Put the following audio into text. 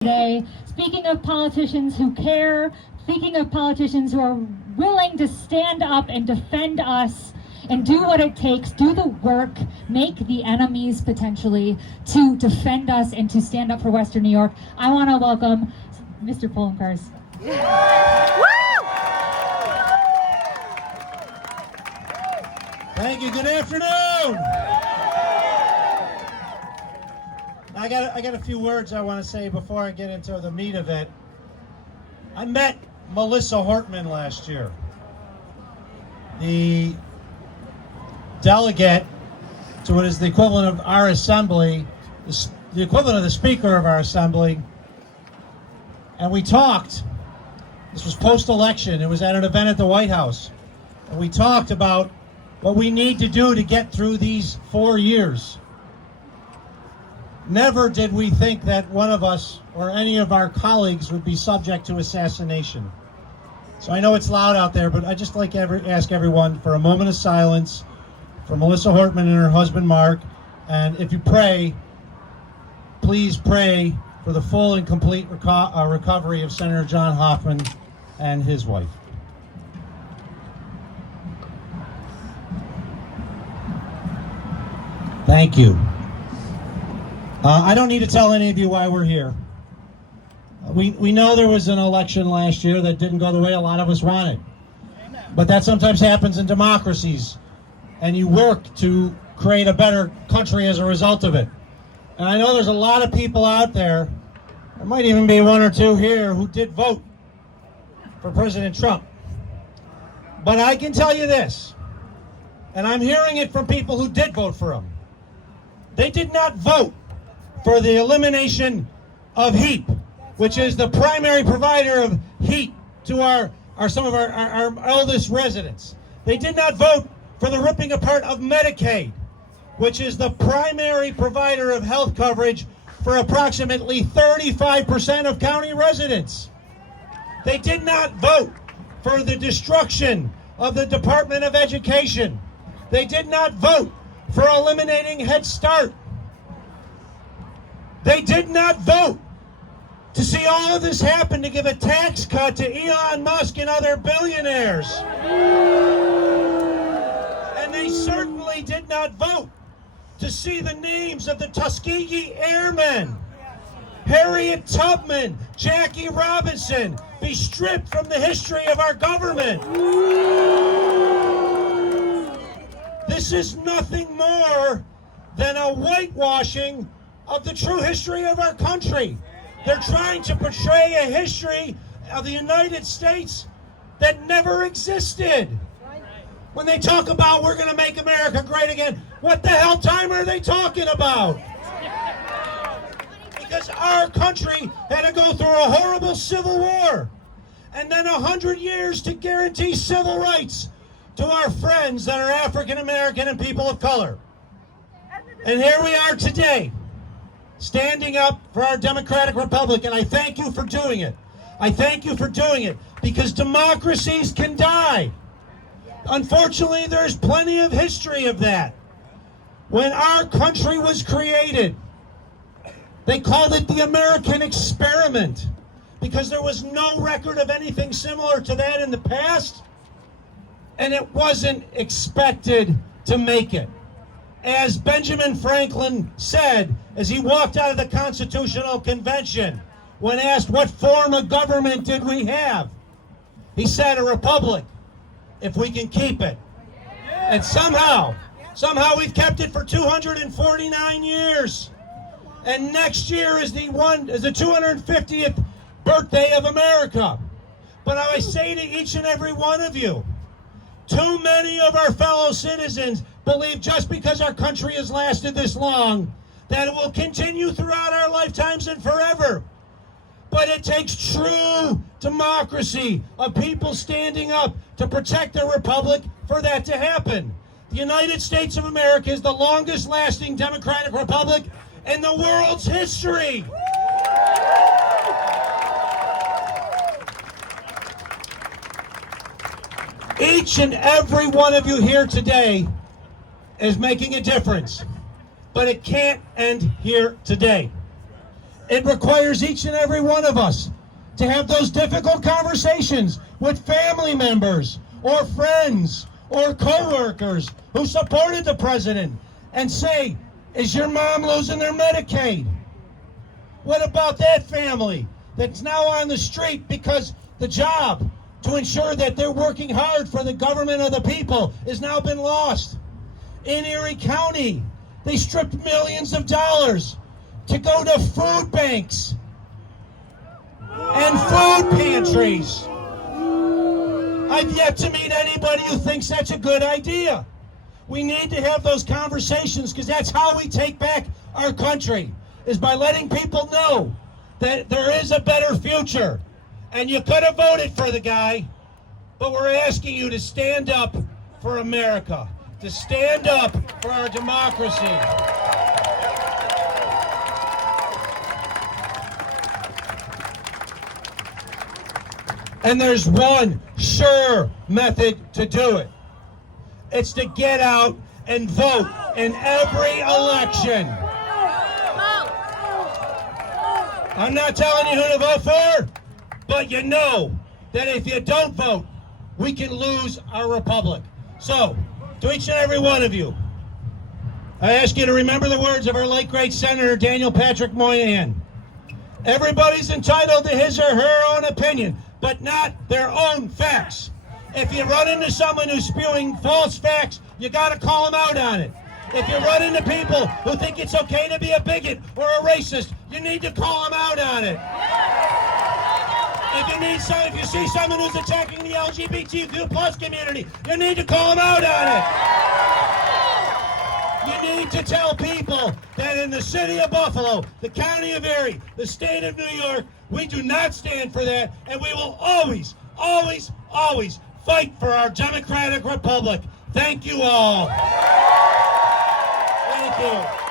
today. Speaking of politicians who care, speaking of politicians who are willing to stand up and defend us and do what it takes, do the work, make the enemies potentially to defend us and to stand up for Western New York, I want to welcome Mr. Poloncarz. Thank you. Good afternoon. I got a few words I want to say before I get into the meat of it. I met Melissa Hortman last year, the delegate to what is the equivalent of our assembly, the equivalent of the speaker of our assembly, and we talked. This was post-election. It was at an event at the White House, and we talked about what we need to do to get through these 4 years. Never did we think that one of us or any of our colleagues would be subject to assassination. So I know it's loud out there, but I just like to ask everyone for a moment of silence for Melissa Hortman and her husband Mark. And if you pray, please pray for the full and complete recovery of Senator John Hoffman and his wife. Thank you. I don't need to tell any of you why we're here. We know there was an election last year that didn't go the way a lot of us wanted. But that sometimes happens in democracies, and you work to create a better country as a result of it. And I know there's a lot of people out there might even be one or two here, who did vote for President Trump. But I can tell you this, and I'm hearing it from people who did vote for him. They did not vote for the elimination of HEAP, which is the primary provider of heat to some of our eldest residents. They did not vote for the ripping apart of Medicaid, which is the primary provider of health coverage for approximately 35% of county residents. They did not vote for the destruction of the Department of Education. They did not vote for eliminating Head Start. They did not vote to see all of this happen to give a tax cut to Elon Musk and other billionaires. And they certainly did not vote to see the names of the Tuskegee Airmen, Harriet Tubman, Jackie Robinson, be stripped from the history of our government. This is nothing more than a whitewashing of the true history of our country. They're trying to portray a history of the United States that never existed. When they talk about we're going to make America great again, what the hell time are they talking about? Because our country had to go through a horrible civil war and then 100 years to guarantee civil rights to our friends that are African American and people of color. And here we are today, standing up for our democratic republic, and I thank you for doing it. I thank you for doing it, because democracies can die. Unfortunately, there's plenty of history of that. When our country was created, they called it the American experiment, because there was no record of anything similar to that in the past, and it wasn't expected to make it. As Benjamin Franklin said as he walked out of the Constitutional Convention, when asked what form of government did we have, he said, a republic, if we can keep it. And somehow we've kept it for 249 years. And next year is the 250th birthday of America. But I say to each and every one of you, too many of our fellow citizens believe just because our country has lasted this long, that it will continue throughout our lifetimes and forever. But it takes true democracy of people standing up to protect their republic for that to happen. The United States of America is the longest lasting democratic republic in the world's history. Each and every one of you here today is making a difference, but it can't end here today. It requires each and every one of us to have those difficult conversations with family members or friends or co-workers who supported the president and say, is your mom losing their Medicaid? What about that family that's now on the street because the job to ensure that they're working hard for the government of the people has now been lost? In Erie County, they stripped millions of dollars to go to food banks and food pantries. I've yet to meet anybody who thinks that's a good idea. We need to have those conversations because that's how we take back our country, is by letting people know that there is a better future. And you could have voted for the guy, but we're asking you to stand up for America, to stand up for our democracy. And there's one sure method to do it. It's to get out and vote in every election. I'm not telling you who to vote for, but you know that if you don't vote, we can lose our republic. So, to each and every one of you, I ask you to remember the words of our late great Senator Daniel Patrick Moynihan. Everybody's entitled to his or her own opinion, but not their own facts. If you run into someone who's spewing false facts, you got to call them out on it. If you run into people who think it's okay to be a bigot or a racist, you need to call them out on it. If you see someone who's attacking the LGBTQ plus community, you need to call them out on it. You need to tell people that in the city of Buffalo, the county of Erie, the state of New York, we do not stand for that, and we will always, always, always fight for our democratic republic. Thank you all. Thank you.